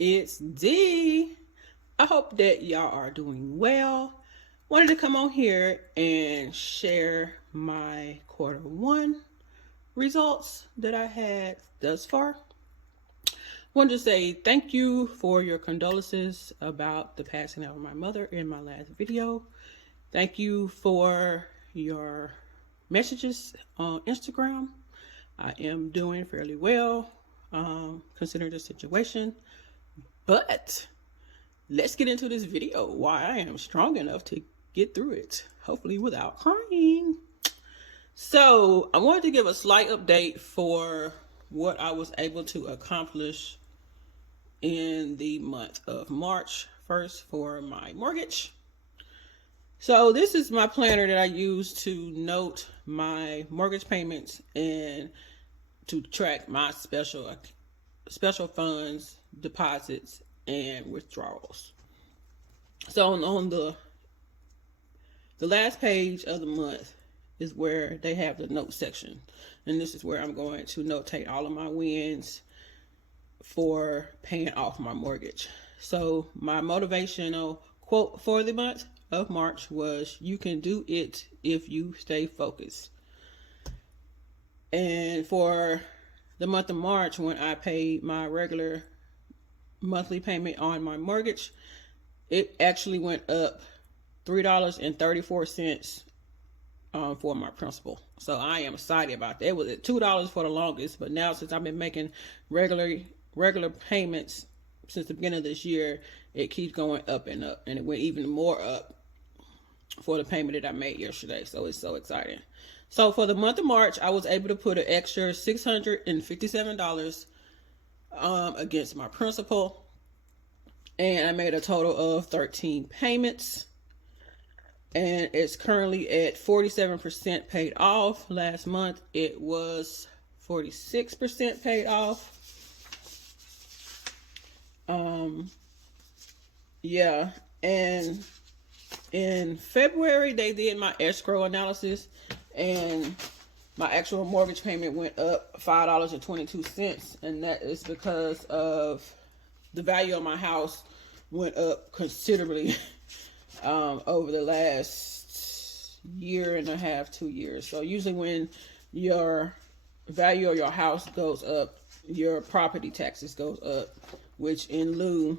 It's D. I hope that y'all are doing well. Wanted to come on here and share my quarter one results that I had thus far. Wanted to say thank you for your condolences about the passing of my mother in my last video. Thank you for your messages on Instagram. I am doing fairly well, considering the situation. But let's get into this video, why I am strong enough to get through it, hopefully without crying. So I wanted to give a slight update for what I was able to accomplish in the month of March, first for my mortgage. So this is my planner that I use to note my mortgage payments and to track my special funds, deposits, and withdrawals. So on the last page of the month is where they have the note section, and this is where I'm going to notate all of my wins for paying off my mortgage. So my motivational quote for the month of March was, "You can do it if you stay focused." And for the month of March, when I paid my regular monthly payment on my mortgage, it actually went up $3.34 for my principal. So I am excited about that. It was at $2 for the longest, but now since I've been making regular payments since the beginning of this year, it keeps going up and up, and it went even more up for the payment that I made yesterday. So it's so exciting. So for the month of March, I was able to put an extra $657 against my principal, and I made a total of 13 payments, and it's currently at 47% paid off. Last month it was 46% paid off. Yeah, and in February they did my escrow analysis, and my actual mortgage payment went up $5.22, and that is because of the value of my house went up considerably over the last year and a half, 2 years. So usually when your value of your house goes up, your property taxes goes up, which in lieu,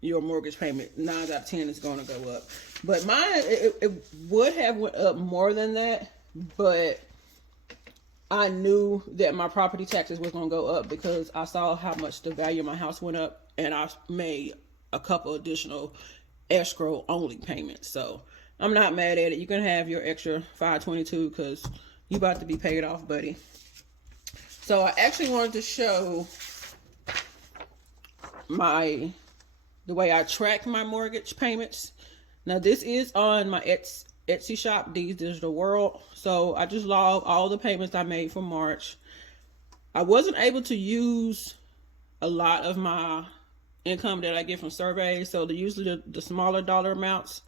your mortgage payment 9 out of 10 is going to go up. But mine, it would have went up more than that, but I knew that my property taxes was going to go up because I saw how much the value of my house went up, and I made a couple additional escrow only payments. So I'm not mad at it. You can have your extra $522 because you about to be paid off, buddy. So I actually wanted to show the way I track my mortgage payments. Now this is on my Etsy shop, D's Digital World. So I just logged all the payments I made for March. I wasn't able to use a lot of my income that I get from surveys. So usually the smaller dollar amounts,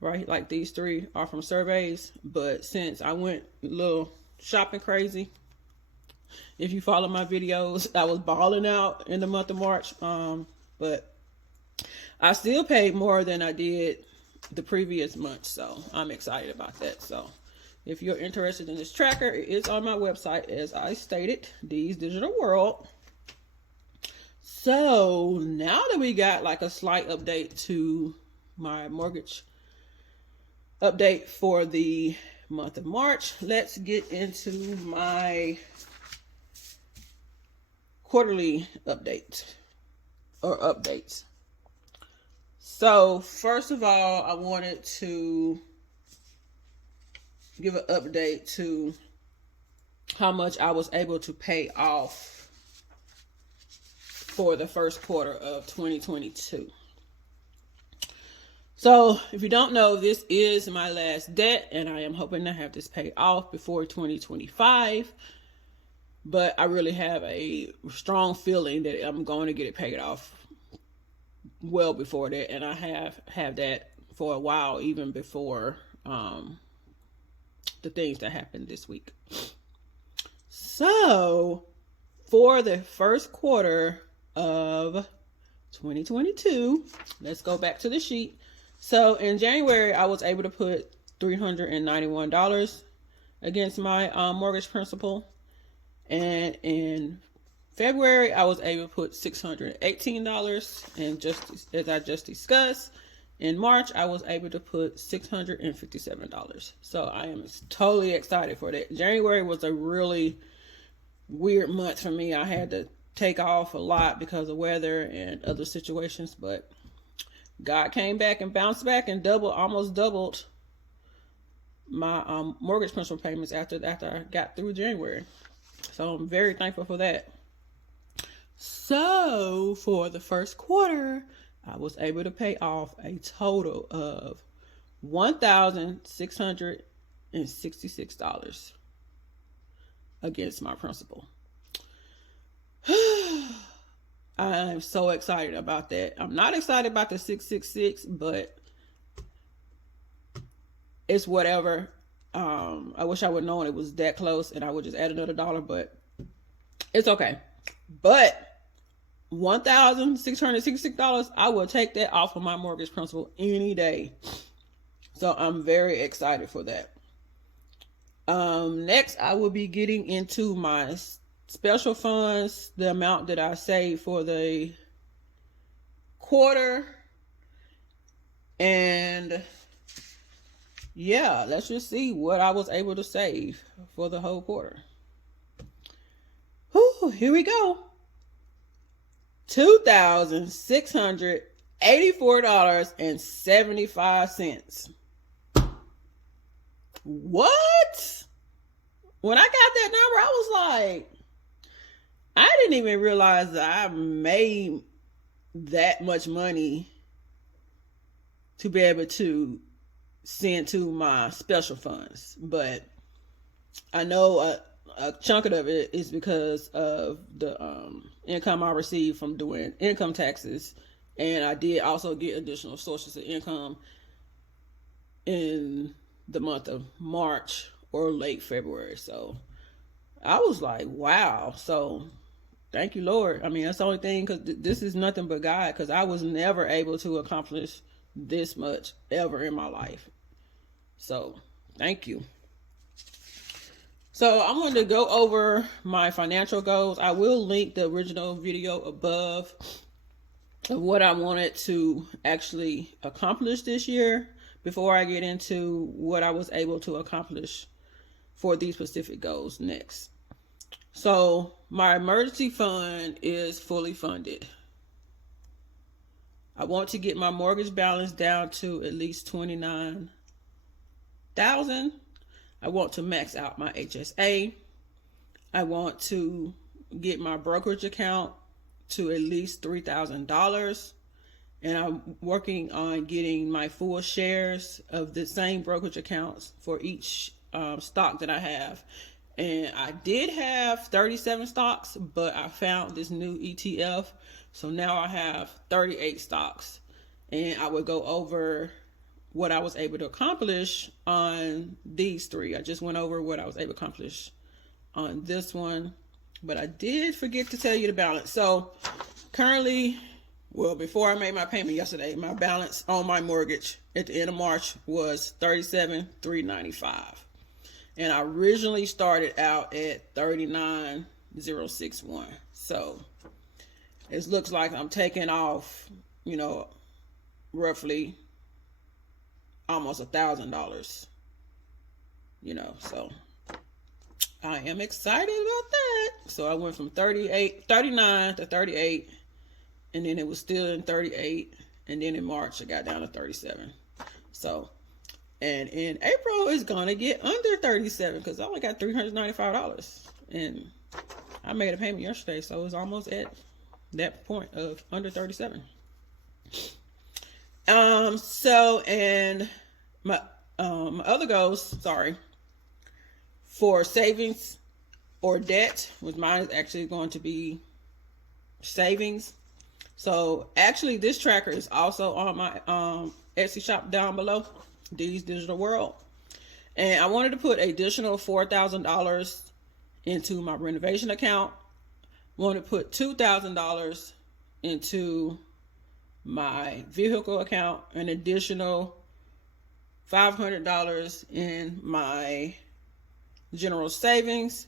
right, like these three, are from surveys. But since I went a little shopping crazy, if you follow my videos, I was balling out in the month of March. But I still paid more than I did the previous month, so I'm excited about that. So if you're interested in this tracker, it is on my website, as I stated, D's Digital World. So now that we got like a slight update to my mortgage update for the month of March, let's get into my quarterly updates. So first of all, I wanted to give an update to how much I was able to pay off for the first quarter of 2022. So if you don't know, this is my last debt, and I am hoping to have this paid off before 2025. But I really have a strong feeling that I'm going to get it paid off well before that, and I have that for a while, even before the things that happened this week. So for the first quarter of 2022. Let's go back to the sheet. So in January, I was able to put $391 against my mortgage principal. And in February, I was able to put $618. And just as I just discussed, in March, I was able to put $657. So I am totally excited for that. January was a really weird month for me. I had to take off a lot because of weather and other situations, but God came back and bounced back and almost doubled my mortgage principal payments after I got through January. So I'm very thankful for that. So for the first quarter, I was able to pay off a total of $1,666 against my principal. I'm so excited about that. I'm not excited about the 666, but it's whatever. I wish I would have known it was that close and I would just add another dollar, but it's okay. But $1,666, I will take that off of my mortgage principal any day. So I'm very excited for that. Next, I will be getting into my special funds, the amount that I saved for the quarter. And yeah, let's just see what I was able to save for the whole quarter. Whew, here we go. $2,684.75. What? When I got that number, I was like, I didn't even realize that I made that much money to be able to send to my special funds. But I know a chunk of it is because of the income I received from doing income taxes. And I did also get additional sources of income in the month of March or late February. So I was like, wow. So thank you, Lord. I mean, that's the only thing, because this is nothing but God, because I was never able to accomplish this much ever in my life. So thank you. So I'm going to go over my financial goals. I will link the original video above of what I wanted to actually accomplish this year before I get into what I was able to accomplish for these specific goals next. So my emergency fund is fully funded. I want to get my mortgage balance down to at least $29,000. I want to max out my HSA. I want to get my brokerage account to at least $3,000. And I'm working on getting my full shares of the same brokerage accounts for each stock that I have. And I did have 37 stocks, but I found this new ETF. So now I have 38 stocks. And I would go over what I was able to accomplish on these three. I just went over what I was able to accomplish on this one. But I did forget to tell you the balance. So currently, well, before I made my payment yesterday, my balance on my mortgage at the end of March was $37,395. And I originally started out at $39,061. So it looks like I'm taking off, roughly almost $1,000. So I am excited about that. So I went from 39 to 38. And then it was still in 38. And then in March, I got down to 37. So, and in April, it's going to get under 37 because I only got $395. And I made a payment yesterday, so it's almost at that point of under 37. And my other goals, for savings or debt, which mine is actually going to be savings. So actually this tracker is also on my Etsy shop down below, D's Digital World. And I wanted to put additional $4,000 into my renovation account. I wanted to put $2,000 into my vehicle account, an additional $500 in my general savings,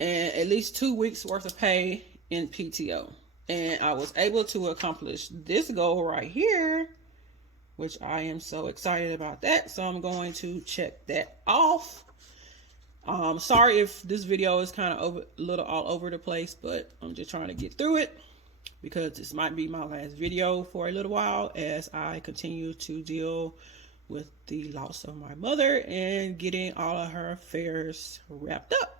and at least 2 weeks worth of pay in PTO. And I was able to accomplish this goal right here, which I am so excited about that. So I'm going to check that off. Sorry if this video is kind of a little all over the place, but I'm just trying to get through it because this might be my last video for a little while as I continue to deal with the loss of my mother and getting all of her affairs wrapped up.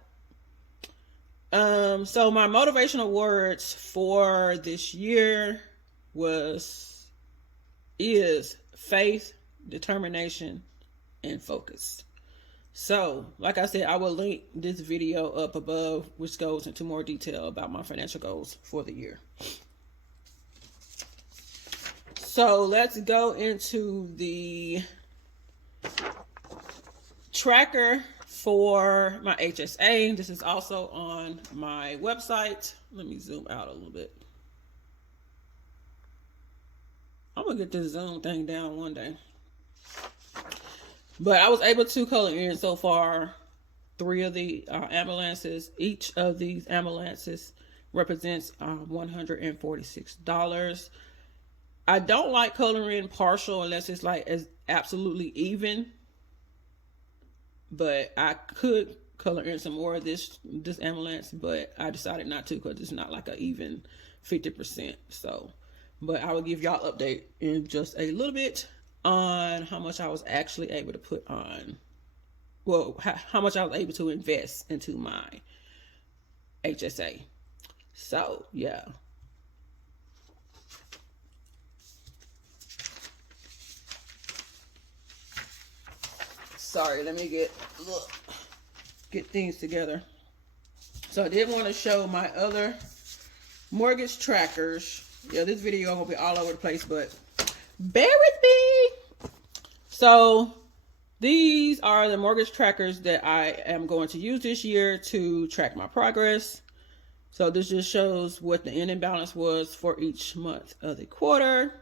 So my motivational words for this year is faith, determination, and focus. So, like I said, I will link this video up above, which goes into more detail about my financial goals for the year. So let's go into the tracker for my HSA. This is also on my website. Let me zoom out a little bit. I'm gonna get this Zoom thing down one day. But I was able to color in so far 3 of the ambulances. Each of these ambulances represents $146. I don't like coloring partial unless it's like as absolutely even. But I could color in some more of this ambulance, but I decided not to because it's not like an even 50%. So, but I will give y'all update in just a little bit on how much I was actually able to put on, well, how much I was able to invest into my HSA. So, yeah. Sorry, let me get things together. So I did want to show my other mortgage trackers. Yeah, this video will be all over the place, but bear with me. So these are the mortgage trackers that I am going to use this year to track my progress. So this just shows what the ending balance was for each month of the quarter.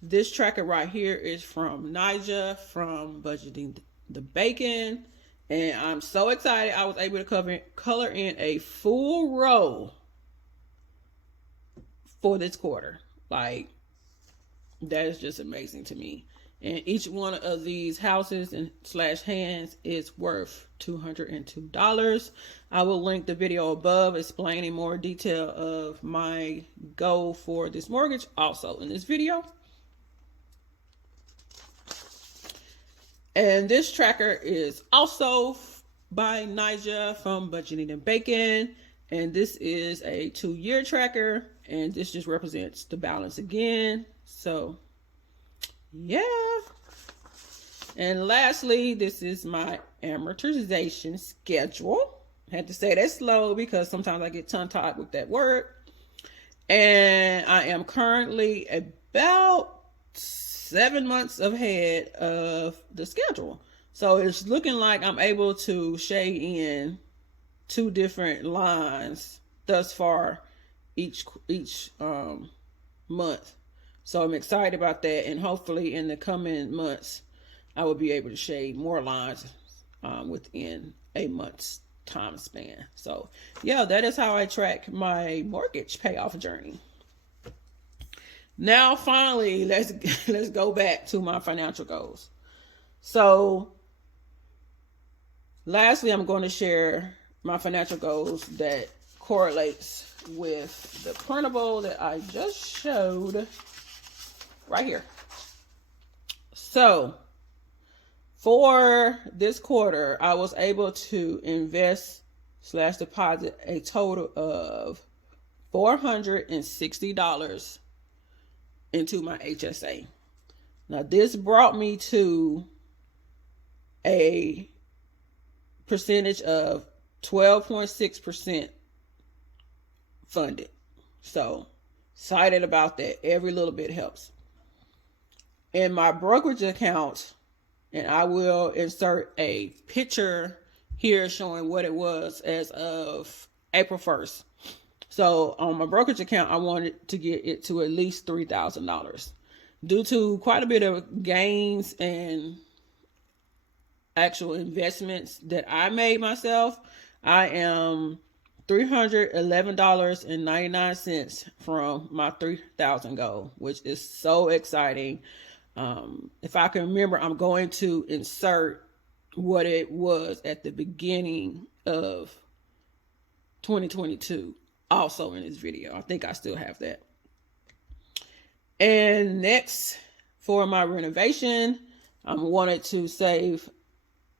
This tracker right here is from Nija from Budgeting the Bacon. And I'm so excited I was able to color in a full row for this quarter. Like, that is just amazing to me. And each one of these houses and / hands is worth $202. I will link the video above explaining more detail of my goal for this mortgage also in this video. And this tracker is also by Nija from Budgeting and Bacon. And this is a 2-year tracker. And this just represents the balance again. So, yeah. And lastly, this is my amortization schedule. I had to say that slow because sometimes I get tongue-tied with that word. And I am currently about 7 months ahead of the schedule. So it's looking like I'm able to shade in 2 different lines thus far each month. So I'm excited about that. And hopefully in the coming months, I will be able to shade more lines within a month's time span. So yeah, that is how I track my mortgage payoff journey. Now, finally, let's go back to my financial goals. So, lastly, I'm going to share my financial goals that correlates with the printable that I just showed right here. So, for this quarter, I was able to invest / deposit a total of $460 into my HSA. Now this brought me to a percentage of 12.6% funded. So excited about that. Every little bit helps. In my brokerage account, and I will insert a picture here showing what it was as of April 1st. So on my brokerage account, I wanted to get it to at least $3,000. Due to quite a bit of gains and actual investments that I made myself, I am $311.99 from my 3,000 goal, which is so exciting. If I can remember, I'm going to insert what it was at the beginning of 2022 also in this video. I think I still have that. And next, for my renovation, I wanted to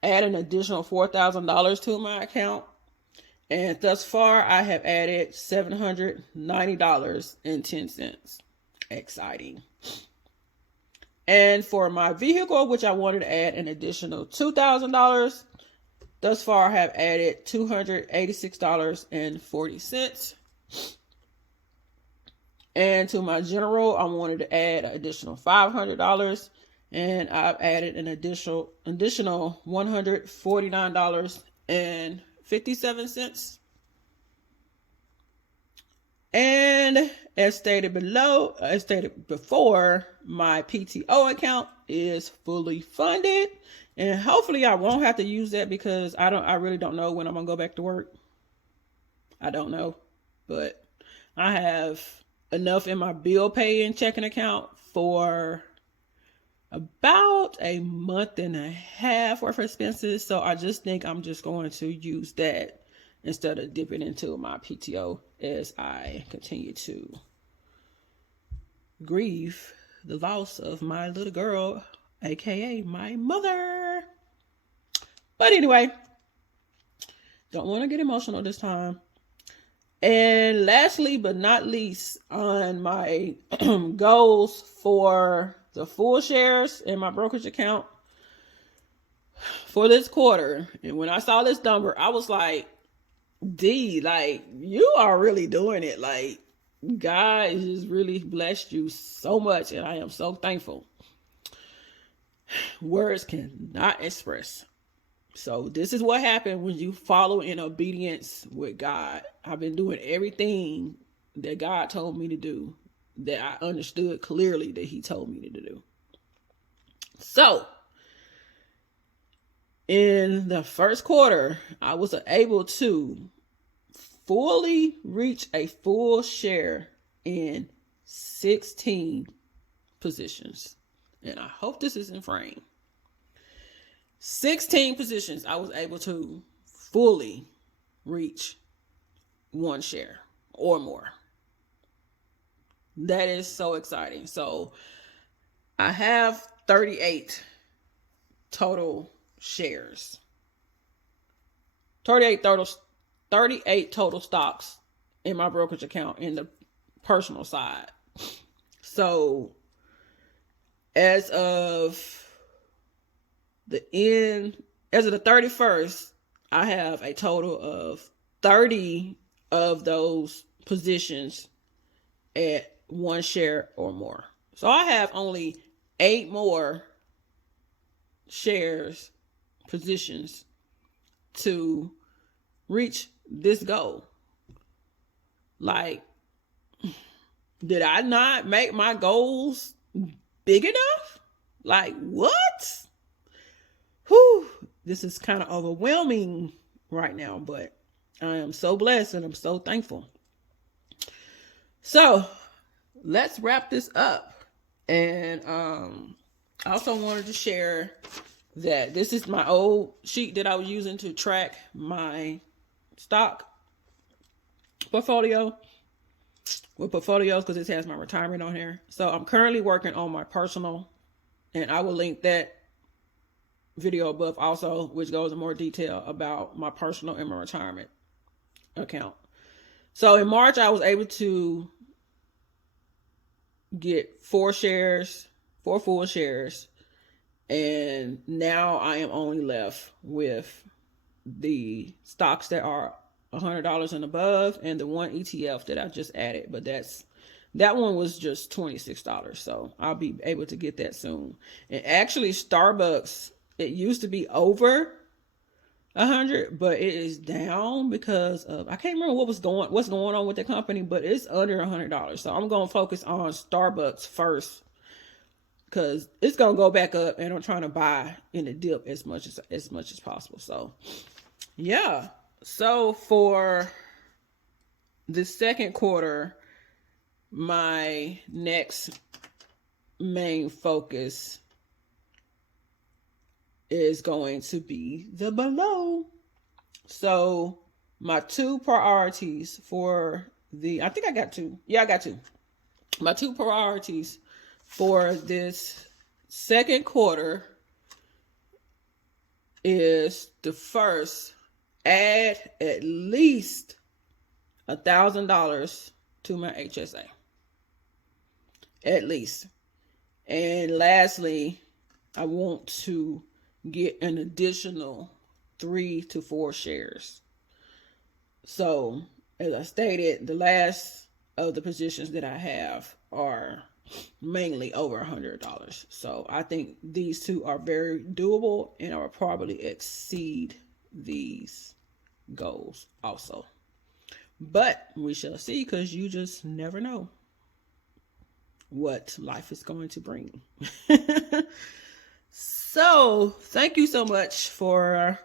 add an additional $4,000 to my account. And thus far, I have added $790.10. Exciting. And for my vehicle, which I wanted to add an additional $2,000, thus far I have added $286.40. And to my general, I wanted to add an additional $500, and I've added an additional $149.57. And as stated before, my PTO account is fully funded, and hopefully I won't have to use that because I really don't know when I'm gonna go back to work. I don't know, but I have enough in my bill paying checking account for about a month and a half worth of expenses. So I just think I'm just going to use that instead of dipping into my PTO as I continue to grieve the loss of my little girl, aka my mother. But anyway, don't want to get emotional this time. And lastly, but not least, on my goals for the full shares in my brokerage account for this quarter. And when I saw this number, I was like, D, like, you are really doing it. Like, God has just really blessed you so much, and I am so thankful. Words cannot express. So this is what happened when you follow in obedience with God. I've been doing everything that God told me to do, that I understood clearly that he told me to do. So in the first quarter, I was able to fully reach a full share in 16 positions. And I hope this is in frame. 16 positions I was able to fully reach one share or more. That is so exciting. So I have 38 total shares. 38 total stocks in my brokerage account in the personal side. So as of the 31st, I have a total of 30 of those positions at one share or more. So I have only 8 more positions to reach this goal. Like, did I not make my goals big enough? Like, what? Whew, this is kind of overwhelming right now, but I am so blessed and I'm so thankful. So let's wrap this up. And I also wanted to share that this is my old sheet that I was using to track my stock portfolio with portfolios, because it has my retirement on here. So I'm currently working on my personal, and I will link that video above also, which goes in more detail about my personal and my retirement account. So in March, I was able to get 4 full shares. And now I am only left with the stocks that are $100 and above, and the one ETF that I just added. But that one was just $26. So I'll be able to get that soon. And actually Starbucks, it used to be over 100, but it is down because of, I can't remember what's going on with the company, but it's under $100. So I'm gonna focus on Starbucks first because it's gonna go back up, and I'm trying to buy in the dip as much as possible. So yeah. So for the second quarter, my next main focus is going to be the below. So my two priorities for I think I got two. Yeah, I got two. My two priorities for this second quarter is the first, add at least $1,000 to my HSA. At least. And lastly, I want to get an additional 3 to 4 shares. So, as I stated, the last of the positions that I have are mainly over $100. So, I think these two are very doable, and I will probably exceed these goals also. But we shall see, because you just never know what life is going to bring. So, thank you so much for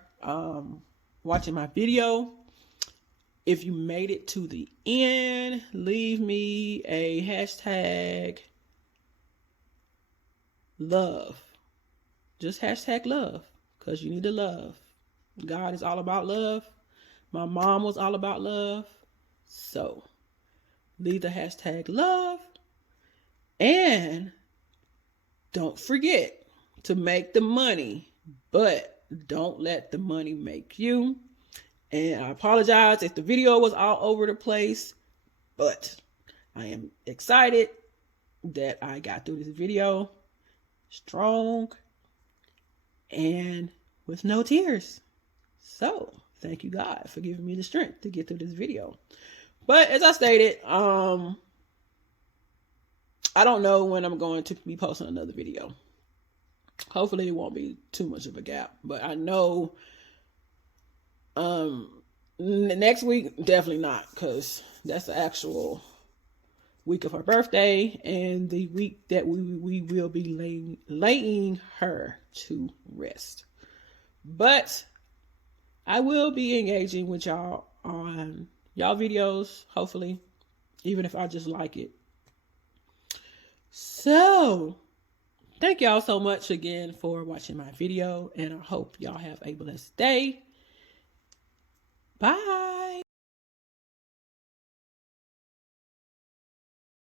watching my video. If you made it to the end, leave me a hashtag love. Just hashtag love, because you need to love. God is all about love. My mom was all about love. So, leave the hashtag love. And don't forget to make the money, but don't let the money make you. And I apologize if the video was all over the place, but I am excited that I got through this video strong and with no tears. So thank you, God, for giving me the strength to get through this video. But as I stated, I don't know when I'm going to be posting another video. Hopefully it won't be too much of a gap, but I know next week definitely not, because that's the actual week of her birthday and the week that we will be laying her to rest. But I will be engaging with y'all on y'all videos, hopefully, even if I just like it. So thank y'all so much again for watching my video, and I hope y'all have a blessed day. Bye.